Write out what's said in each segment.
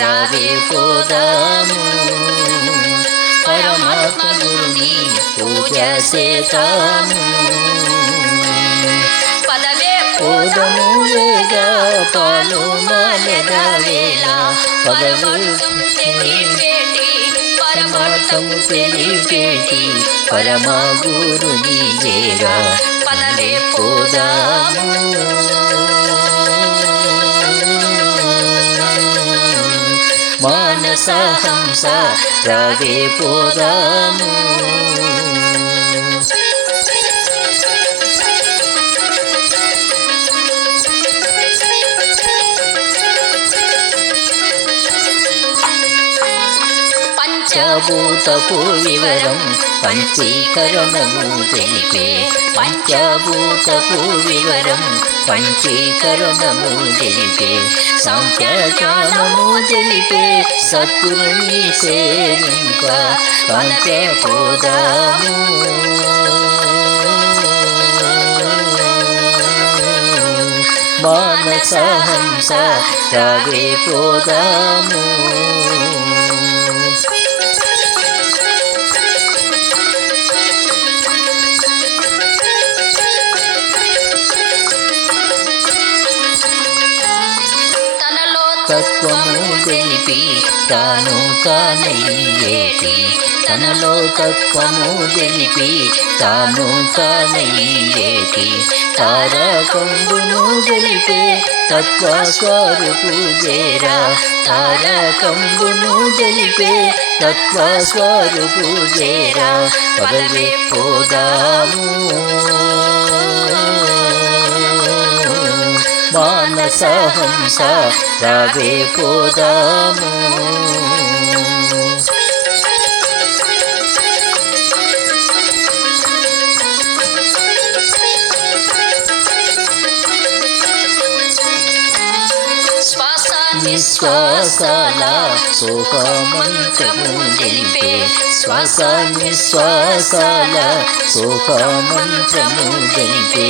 రావే పోదాము పరమాత్మ గురుని పూజ చేతాము. పోదము వేగా పాలు మాలెద వేళ పరమార్థము తెలిపేటి పరమ గురుని చేరా పదవే పోదాము. మానస హంస రావే పోదాము. పంచభూతపు వివరం పంచీకరణము తెలిపే పంచభూతపు వివరం పంచీకరణము తెలిపే సాంఖ్యజ్ఞానము తెలిపే సద్గురుని సేవింప పంచపోదాము. మానస హంస రావే పోదాము. తత్వము తెలిపి తాను తానయ్యేటి తనలో తత్వము తెలిపి తాను తానయ్యేటి తారకంబును తెలిపే తత్వస్వరూపు చేరా తారకంబును తెలిపే తత్వస్వరూపు చేరా పదవే పోదాము. మానస హంస రావే పోదాము. నిశ్వాసాల సోహమంత్రము తెలిపే శ్వాస నిశ్వాసాల సోహమంత్రము తెలిపే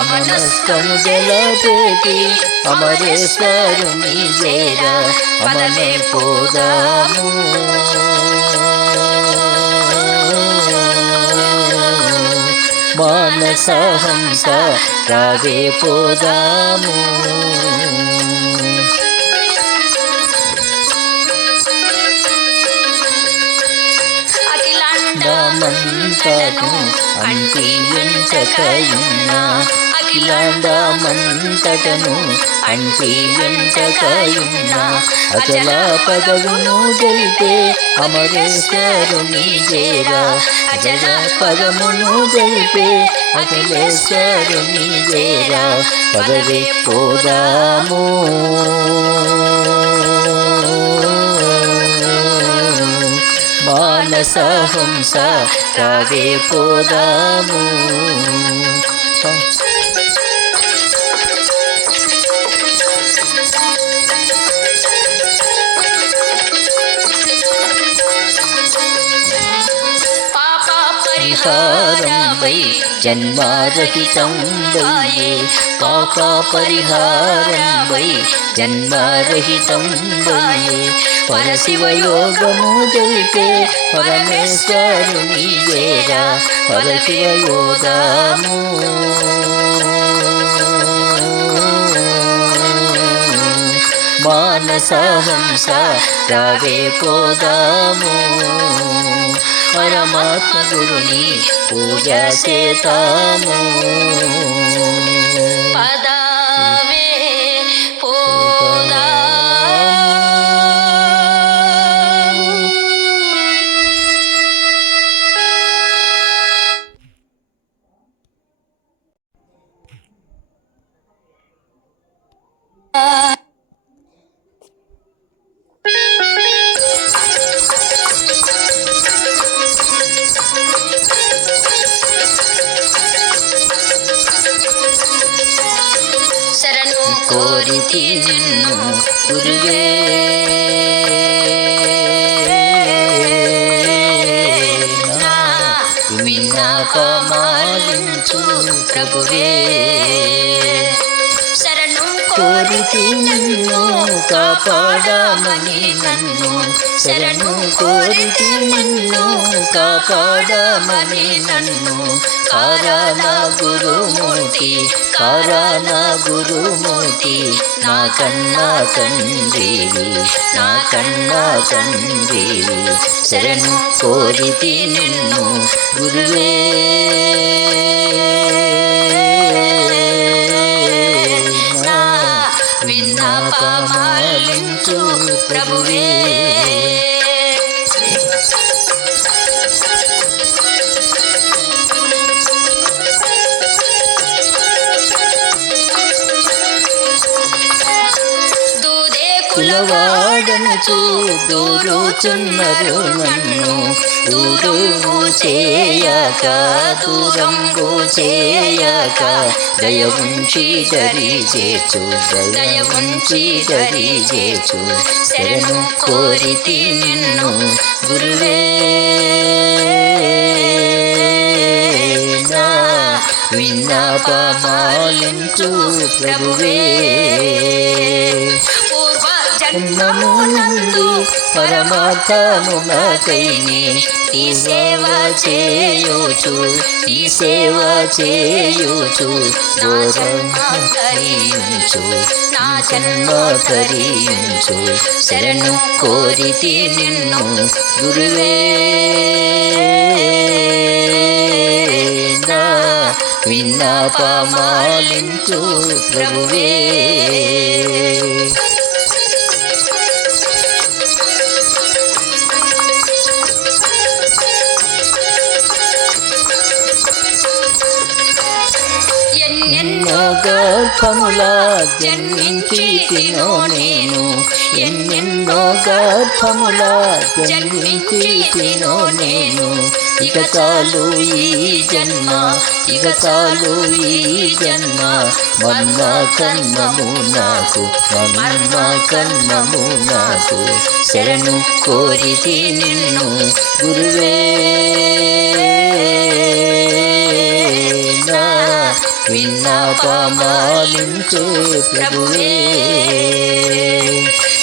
అమనస్కము జలపేటి అమరేశ్వరుని చేరా అమనే పోదాము. మానస హంస రావే పోదాము. అఖిలాండమంతను అంటి వెంటకయున్నా అఖిలాండమంతటను అంటి వెంటకయున్నా అచల పదవును తెలిపే అమరేశ్వరుని చేరా అచల పదమును తెలిపే అఖిలేశ్వరుని చేరా పదవే పోదాము. మానస హంస రావే పోదాము. పరిహారం వై జన్మరహితం వై పాప పరిహారం వై జన్మరహితం వై పరశివయోగము తెలిపే పరమేశ్వరుని చేరా పరశివయోగము. మానస హంస రావే పోదాము. పరమాత్మ గురుని పూజ చేతాము. పదవే పోదాము. కోరితి నిన్ను గురువే నా విన్నపమాలించు ప్రభువే కోరితి నిన్ను కాపాడమని నన్ను శరణు కోరితి నిన్ను కాపాడమని నన్ను కారణ గురుమూర్తి కారణ గురుమూర్తి నా కన్నా తండ్రివి నా కన్నా తండ్రివి శరణు కోరితి నిన్ను గురువే విన్నపమాలించు ప్రభువే కులవాడనుచు దూరుచున్నరు నన్ను దూరము చేయక దూరంబు చేయక దయవుంచి దరి చేర్చు దయవుంచి దరి చేర్చు శరణు కోరితి నిన్ను గురువే నా విన్నపమాలించు ప్రభువే జన్మమునందు పరమార్థమునకైని నీ సేవ చేయుచు నీ సేవ చేయుచు దూరమకరించు నా జన్మ కరించు శరణు కోరితి నిన్ను గురువే నా విన్నపమాలించు ప్రభువే ఎన్నెన్నో గర్భముల జన్మించి తినో నేను ఎన్నెన్నో గర్భముల జన్మించి తినో నేను ఇక చాలు ఈ జన్మ ఇక చాలు ఈ జన్మ మన్న కన్నము నాకు మన్న కన్నము నాకు శరణు కోరితి నిన్ను గురువే నా విన్నపమాలించు ప్రభువే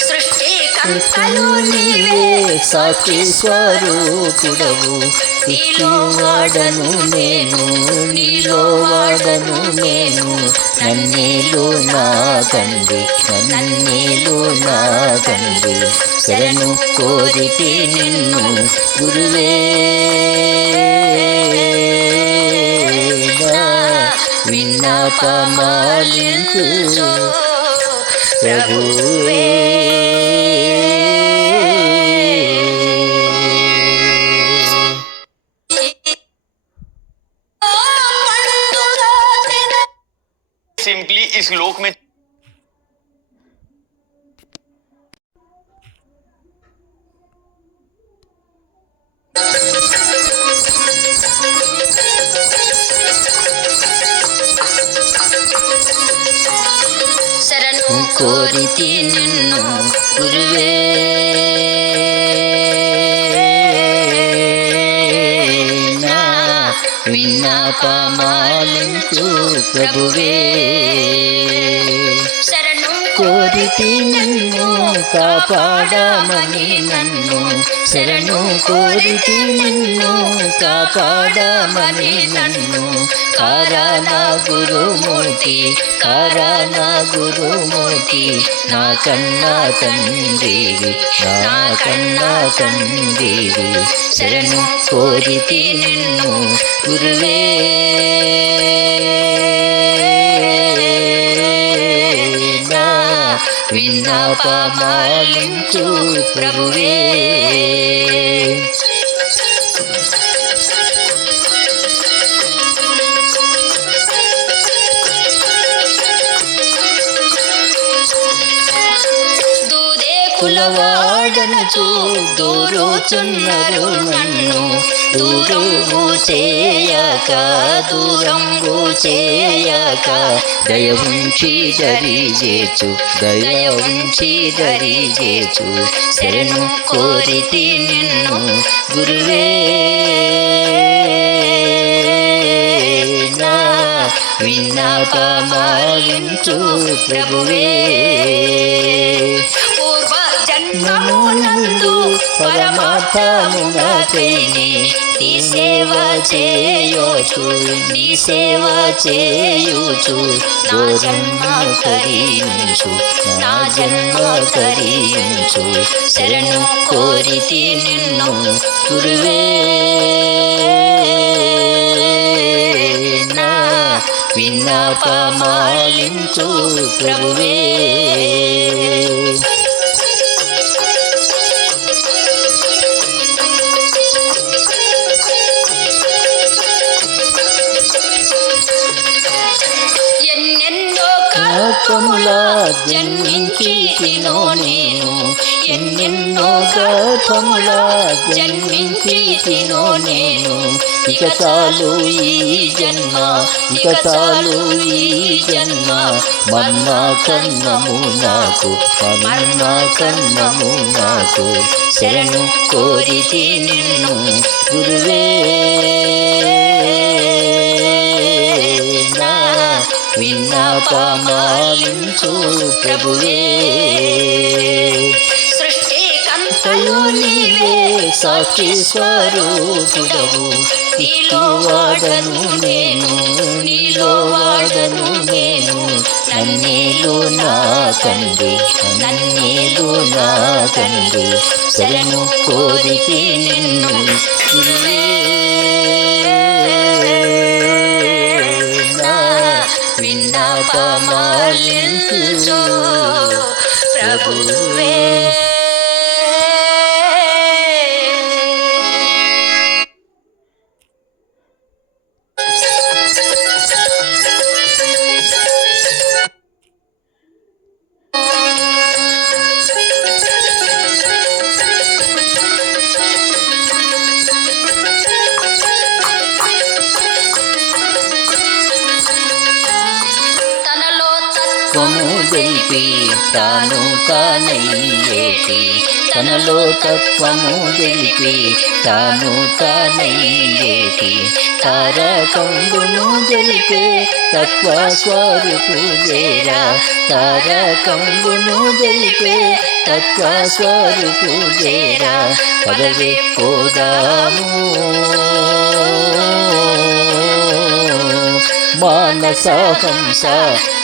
సృష్టికర్తలు నీవే సాక్షి స్వరూపుడవు నీలో వాడను నేను నీలో వాడను నేను నన్నేలు నా తండ్రి నన్నేలు నా తండ్రి శరణు కోరితి నిన్ను గురువే విన్నపమాలించు ప్రభువే सिंपली इस लोक में శరణు కోరితి నిన్ను గురువే నా విన్నపమాలించు ప్రభువే కోరితి నిన్ను కాపాడమని నన్ను శరణు కోరితి నిన్ను కాపాడమని నన్ను కారణ గురుమూర్తి కారణ గురుమూర్తి నా కన్నా తండ్రివి నా కన్నా తండ్రివి శరణు కోరితి నిన్ను గురువే నా విన్నపమాలించు ప్రభువే కులవాడనుచు దూరుచున్నరు నన్ను దూరంబు చేయక దూరంబు చేయక దయ ఉంచి దరి చేచు దయ ఉంచి దరి చేచు శరణు కోరితి నిన్ను గురువే నా విన్నపమాలించు ప్రభువే పూర్వ జన్మమునందు పరమార్థమునకై నీ సేవ చేయొచ్చు నీ సేవ చేయుచు నా జన్మ కరించు నా జన్మ కరించు శరణు కోరితి నిన్ను గురువే నా విన్నపమాలించు ప్రభువే గర్భములా జన్మించితినో నేను ఎన్నెన్నో గర్భములా జన్మించితినో నేను ఇక చాలు ఈ జన్మ ఇక చాలు ఈ జన్మ మన్న కన్నము నాకు మన్న కన్నము నాకు శరణు కోరితి నిన్ను గురువే నా విన్నపమాలించు ప్రభువే సృష్టికంతయు నీవే సాక్షి స్వరూపుడవు నీలో వాడను నేను నీలో వాడను నేను నన్నేలు నా తండ్రి నన్నేలు నా తండ్రి శరణు కోరితి నిన్ను గురువే విన్నపమాలించు ప్రభువే తత్వము తెలిపి తాను తానయ్యేటి తనలో తత్వము తెలిపి తాను తానయ్యేటి తారకంబును తెలిపే తత్వ స్వరూపు చేరా తారకంబును తెలిపే తత్వ స్వరూపు చేరా పదవి పోదాము మానస హంస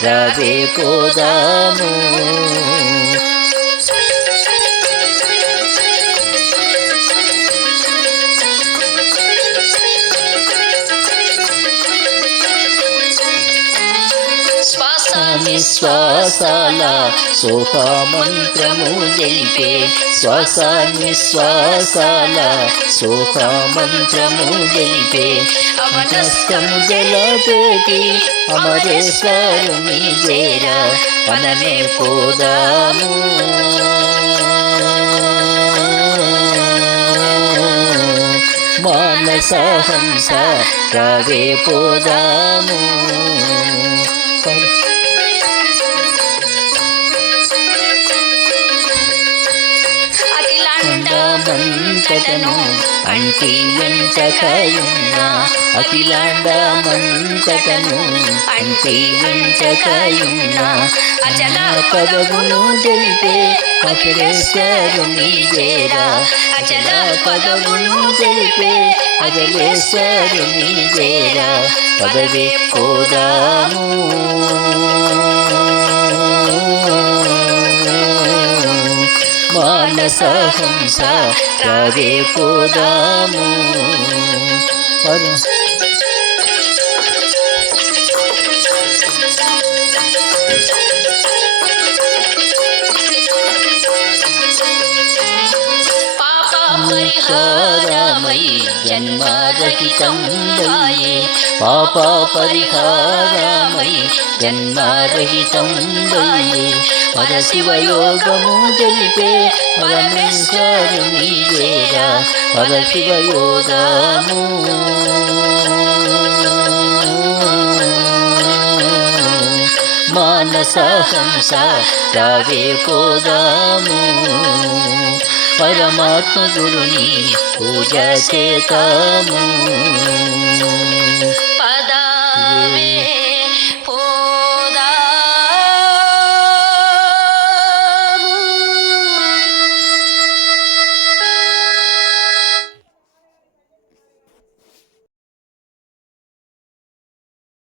రావే పోదాము శ్వాసాల సోహమంత్రము తెలిపే శ్వాసాల సోహమంత్రము తెలిపే అమరస్తము జలపేటి అమరేశ్వరుని చేరా మనమే పోదాము మానస హంస రావే పోదాము అఖిలాండమంతటను అంటి వెంటకయున్నా అఖిలాండమంతటను అంటి వెంటకయున్నా అచల పదవును తెలిపే అఖిలేశ్వరుని చేరా అచల పదవును తెలిపే అఖిలేశ్వరుని చేరా పదవి పోదాము మానస హంస రావే పోదాము పరిహారమై జన్మరహితం దయ్యే పాప పరిహారమై జన్మరహితం దయ్యే పరశివయోగము తెలిపే పరమేశ్వరుని వేరా పరశివయోగము మానస హంస రావే పోదాము పరమాత్మ గురుని పూజ చేతాము